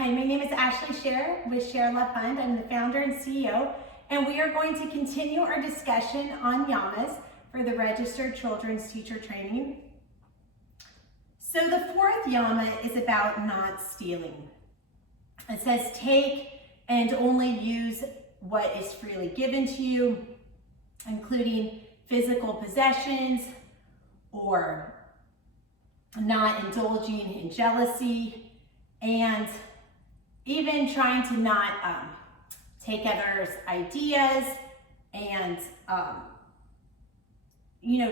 Hi, my name is Ashley Scher with ShareLove.Fund. I'm the founder and CEO, and we are going to continue our discussion on YAMAs for the Registered Children's Teacher Training. So the fourth YAMA is about not stealing. It says take and only use what is freely given to you, including physical possessions or not indulging in jealousy, and even trying to not take others' ideas and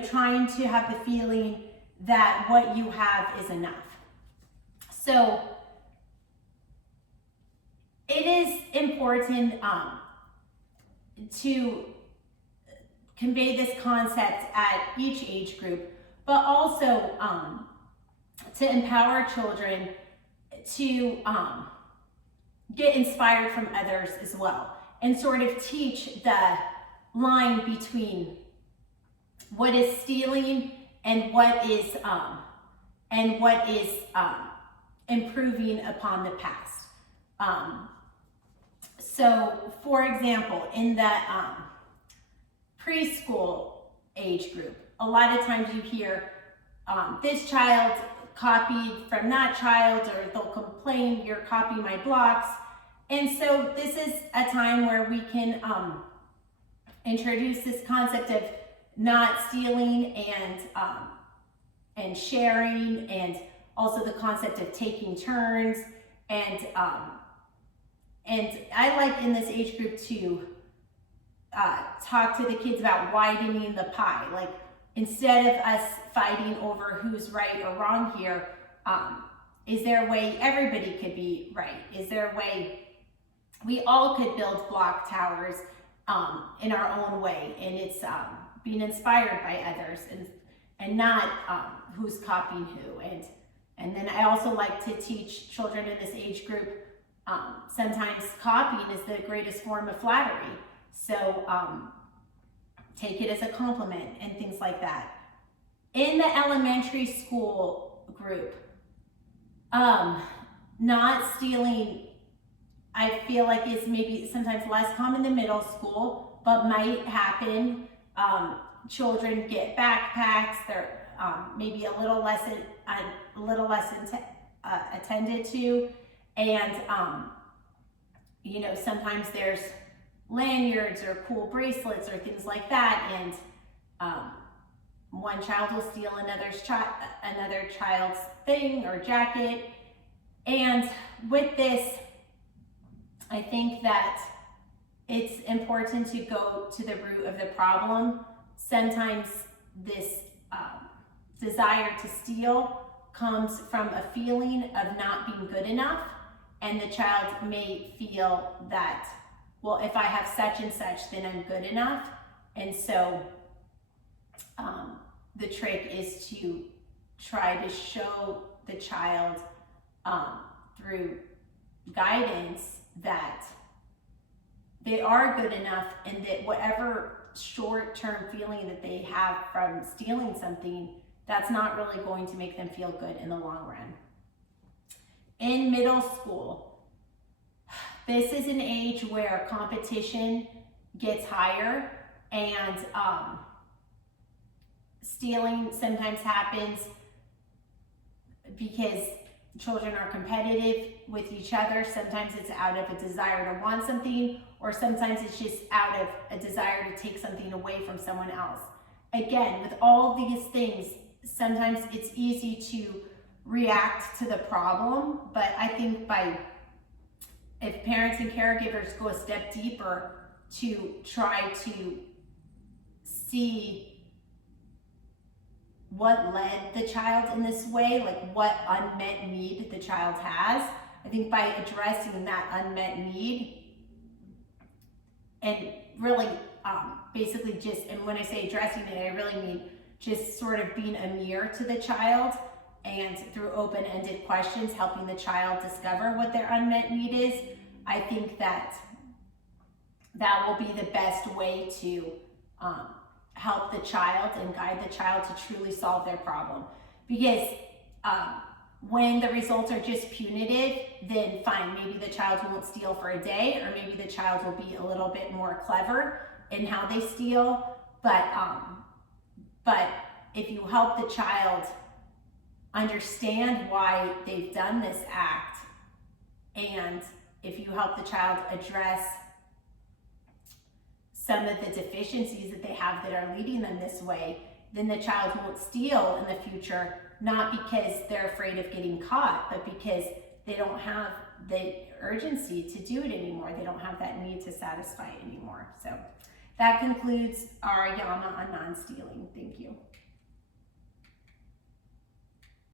trying to have the feeling that what you have is enough. So it is important to convey this concept at each age group, but also to empower children to get inspired from others as well, and sort of teach the line between what is stealing and what is improving upon the past. So, for example, in the preschool age group, a lot of times you hear this child copied from that child, or they'll complain, you're copying my blocks. And so this is a time where we can introduce this concept of not stealing and sharing, and also the concept of taking turns. And I like in this age group to talk to the kids about widening the pie. Like, instead of us fighting over who's right or wrong here, is there a way everybody could be right? Is there a way we all could build block towers in our own way? And it's being inspired by others and not who's copying who. And then I also like to teach children in this age group, sometimes copying is the greatest form of flattery. So take it as a compliment and things like that. In the elementary school group, not stealing, I feel like, is maybe sometimes less common than middle school, but might happen. Children get backpacks, they're maybe a little less attended to, and sometimes there's lanyards or cool bracelets or things like that, and one child will steal another child's thing or jacket. And with this, I think that it's important to go to the root of the problem. Sometimes this desire to steal comes from a feeling of not being good enough, and the child may feel that, well, if I have such and such, then I'm good enough. And so the trick is to try to show the child through guidance that they are good enough, and that whatever short-term feeling that they have from stealing something, that's not really going to make them feel good in the long run. In middle school, this is an age where competition gets higher, and stealing sometimes happens because children are competitive with each other. Sometimes it's out of a desire to want something, or sometimes it's just out of a desire to take something away from someone else. Again, with all these things, sometimes it's easy to react to the problem, but I think if parents and caregivers go a step deeper to try to see what led the child in this way, like what unmet need the child has, I think by addressing that unmet need, and really basically just, and when I say addressing it, I really mean just sort of being a mirror to the child, and through open-ended questions, helping the child discover what their unmet need is. I think that will be the best way to help the child and guide the child to truly solve their problem. Because When the results are just punitive, then fine, maybe the child won't steal for a day, or maybe the child will be a little bit more clever in how they steal. But if you help the child understand why they've done this act, and if you help the child address some of the deficiencies that they have that are leading them this way, then the child won't steal in the future, not because they're afraid of getting caught, but because they don't have the urgency to do it anymore. They don't have that need to satisfy it anymore. So that concludes our YAMA on non-stealing. Thank you.